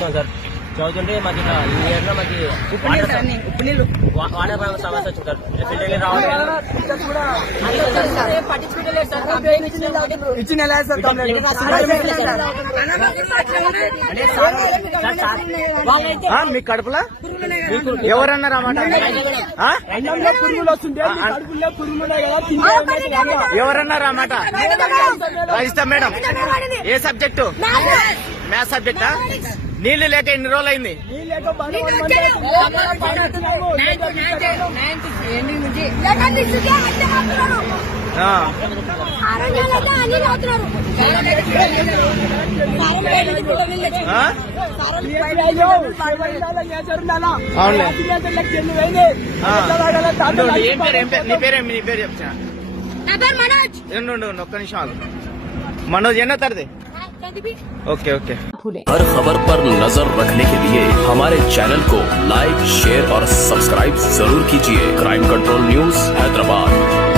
Sir చదువుతుంటే మాకు ఈ ఇయర్ లో మాకు వాటర్ సమస్య వచ్చింది సార్. ఫిల్టర్ రావట్లేదు. మీ కడుపులో ఎవరన్నారు అన్నమాట? ఎవరన్నారు అన్నమాట? రాజిస్తా మేడం ఏ సబ్జెక్టు? మ్యాథ్స్ సబ్జెక్టా? నీళ్లు లేక ఎన్ని రోజులు అయింది? నీ పేరు చెప్తా. ఒక్క నిమిషం. మనోజ్ ఎన్నో తరది? Okay okay. हर खबर पर नजर रखने के लिए हमारे चैनल को लाइक, शेयर और सब्सक्राइब जरूर कीजिए। Crime control news Hyderabad.